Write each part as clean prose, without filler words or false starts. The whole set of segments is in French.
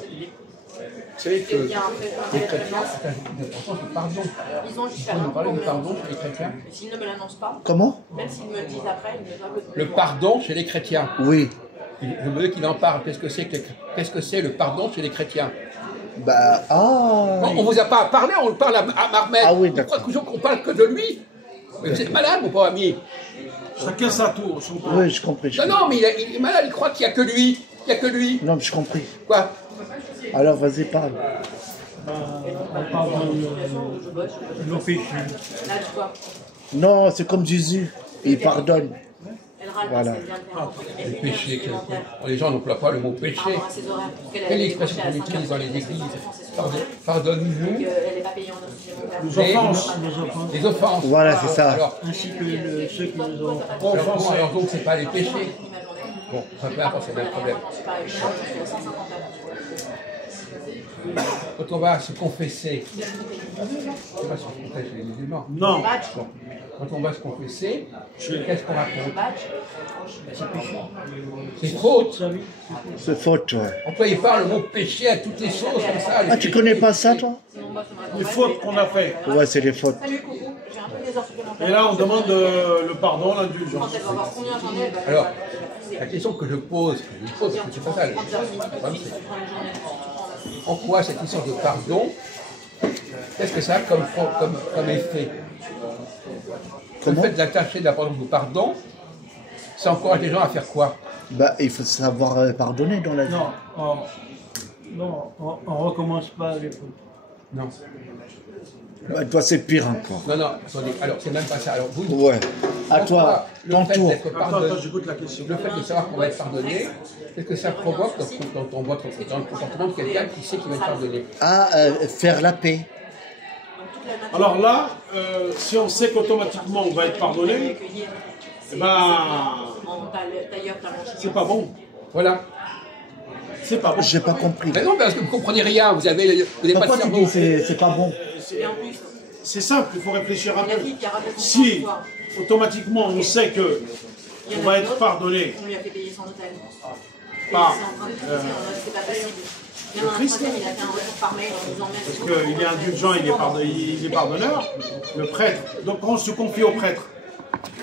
cellulaire. Vous savez que Il y a un les traitement chrétiens, pardon, ils ont jusqu'à on là nous pour parlait me de pardon l'annoncer. chez les chrétiens. S'ils ne me l'annoncent pas, Comment? même s'ils me le disent après, ils ne doivent que Le pardon chez les chrétiens. Oui. Je veux qu'il en parle. Qu'est-ce que c'est le pardon chez les chrétiens? Bah, ah. Non, on vous a pas parlé, on parle à Marmet. Ah oui, on d'accord. croit toujours qu'on parle que de lui. Mais vous êtes malade, mon pauvre ami. Chacun sa tour, son tour. Oui, je compris. Non, mais il est malade, il croit qu'il n'y a que lui. Il n'y a que lui. Non, mais je compris. Quoi? Alors, vas-y, parle. On parle de nos péchés. là, tu vois, Non, c'est comme Jésus. Il pardonne. elle râle Voilà. parce qu'elle vient de faire Le une péché. supplémentaire Les gens n'emploient pas le mot péché. par rapport à ses horaires. Parce qu'elle Quelle a expression décroché qu'on à utilise dans 5 les heures, églises? c'est Pardonne-nous qu'elle n'est pas payée en heure supplémentaire. Les offenses. les offenses. Voilà, c'est ça. Alors, Ainsi que ceux qui nous ont alors donc, c'est pas les péchés. Bon, ça peu importe, c'est le même problème. Quand on va se confesser, je sais pas si on confesse les musulmans. Non. Bon. Quand on va se confesser, qu'est-ce qu'on raconte? C'est faute. C'est faute, ouais. Employez pas le mot péché à toutes les sauces comme ça. Ah, tu connais pas ça, toi? Les fautes qu'on a faites. Ouais, c'est les fautes. Salut, coucou, j'ai un peu des heures supplémentaires. Et là, on demande le pardon, l'indulgence. Elle va voir combien j'en ai, Alors, la question que je pose, parce que c'est pas ça. En quoi cette histoire de pardon, qu'est-ce que ça a comme effet? Le fait d'attacher de la parole au pardon, ça encourage les gens à faire quoi? Bah, il faut savoir pardonner dans la vie. On recommence pas les fautes. Non. Bah, toi, c'est pire encore. Non, attendez, alors c'est même pas ça. Alors vous, Ouais. À toi, ton tour. Attends, j'écoute la question. Le fait de savoir qu'on va être pardonné, qu'est-ce que ça provoque dans votre dans le comportement de quelqu'un qui sait qu'il va être pardonné? Ah, faire la paix. Alors là, si on sait qu'automatiquement on va être pardonné, eh ben, c'est pas bon. Voilà. C'est pas bon. J'ai pas compris. Mais non, parce que vous ne comprenez rien, vous n'avez pas de Pourquoi tu cerveau. dis c'est pas bon? C'est simple, il faut réfléchir un peu. Si automatiquement on sait que on va être pardonné On lui a fait payer son hôtel. par C'est pas possible. Il y en a un Christ. troisième, il a fait un retour par mail en disant même. parce qu'il est indulgent, il est pardonneur, le prêtre. Donc on se confie au prêtre.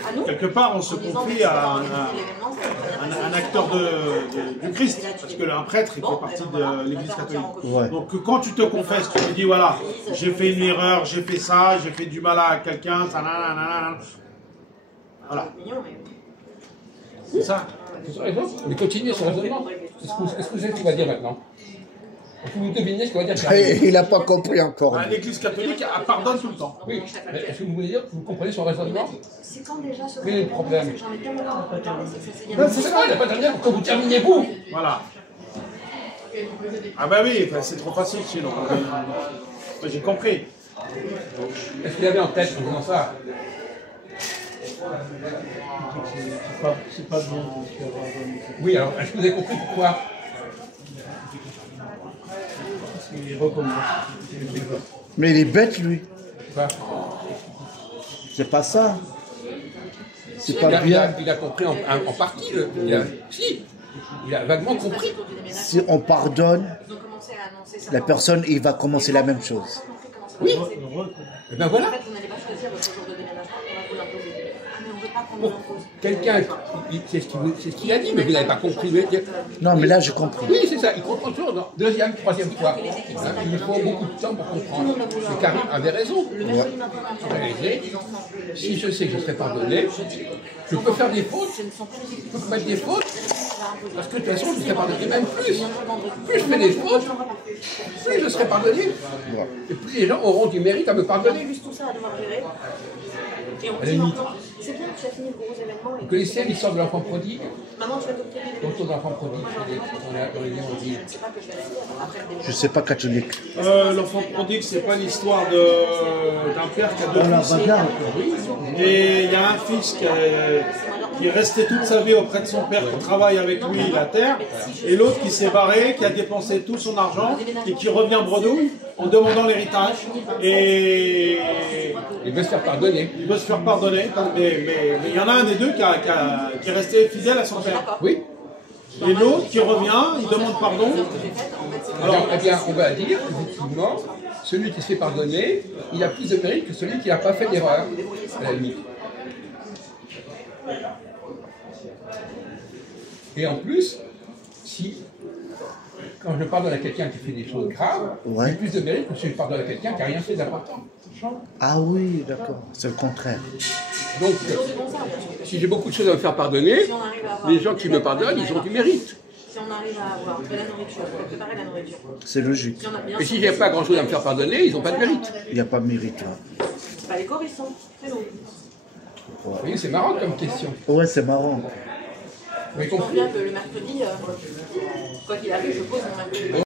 À nous, Quelque part, on se confie à un acteur du Christ, parce que un prêtre, il fait partie de l'Église catholique. Ouais. Donc quand tu te confesses, tu te dis voilà, j'ai fait une erreur, j'ai fait ça, j'ai fait du mal à quelqu'un, ça, nanana. Voilà, c'est ça. Vous avez raison. Mais continuez son raisonnement. Est-ce que vous savez ce qu'il va dire maintenant? Est-ce que vous devinez ce qu'il va dire? Il n'a pas compris encore. L'Église catholique elle pardonne tout le temps. Oui, mais est-ce que vous voulez dire que vous comprenez son raisonnement? c'est quand déjà ce Quel est le problème? J'en ai tellement marre de parler, c'est que ça s'est Non, c'est ça, il n'a pas terminé pour que vous terminiez vous. Voilà. Ah bah oui, c'est trop facile sinon. J'ai compris. Qu'est-ce qu'il avait en tête en disant ça? C'est pas bien. Oui, alors, est-ce que vous avez compris pourquoi? Il recommence. Mais il est bête, lui. Quoi? C'est pas ça. C'est Il pas a bien. compris en partie. Il a vaguement compris. Si on pardonne, Ils ont commencé à annoncer ça. la personne, il va commencer la même chose. Oui. Et bien voilà. En fait, vous n'allez pas choisir votre jour de déménagement, on va vous l'imposer. Ah, mais on ne veut pas qu'on nous Pour l'impose. quelqu'un, c'est ce qu'il a dit, mais vous n'avez pas compris. Non, mais là, j'ai compris. Oui, c'est ça, il comprend toujours. Non, deuxième, troisième fois. Hein, il faut beaucoup de temps pour comprendre. Mais Karim avait raison. Le mercredi matin, Il a raison. Si je sais que je serai pardonné, je peux faire des fautes, je peux commettre des fautes, parce que de toute façon, je serai pardonné même plus. Plus je fais des fautes, plus je serai pardonné. Et plus les gens auront du mérite à me pardonner. juste tout ça à devoir gérer. Et on À la dit limite. maintenant, c'est bien que tu as fini le gros événement. Vous connaissez l'histoire de l'enfant prodigue? Maman, tu vas t'occuper de L'autre d'enfant prodigue, dans les livres, on dit. je sais pas que je vais rester après le déménagement. Je sais pas catholique. L'enfant prodigue, c'est pas l'histoire d'un père qui a deux On a fils. bagarre. Et il y a un fils qui est resté toute sa vie auprès de son père, qui travaille avec lui la terre, et l'autre qui s'est barré, qui a dépensé tout son argent, et qui revient bredouille en demandant l'héritage. Et Il veut se faire pardonner. il veut se faire pardonner, mais il y en a un des deux qui est resté fidèle à son père. Oui. Et l'autre qui revient, il demande pardon. Alors, eh bien, on va dire qu'effectivement, celui qui se fait pardonner, il a plus de mérite que celui qui n'a pas fait d'erreur, à la limite. Et en plus, si, quand je pardonne à quelqu'un qui fait des choses graves, Ouais. j'ai plus de mérite que si je pardonne à quelqu'un qui n'a rien fait d'important. Ah oui, d'accord. C'est le contraire. Donc, si j'ai beaucoup de choses à me faire pardonner, les gens qui me pardonnent, ils ont du mérite. Si on arrive à avoir de la nourriture, à préparer la nourriture. C'est logique. Si on a bien Et si j'ai pas grand-chose à me faire pardonner, ils n'ont pas de mérite. Il n'y a pas de mérite là. bah, les corps ils sont, c'est long. Vous voyez, c'est marrant comme question. Ouais, c'est marrant. Vous avez Je pense compris? bien que le mercredi, quoi qu'il arrive, je pose mon mercredi.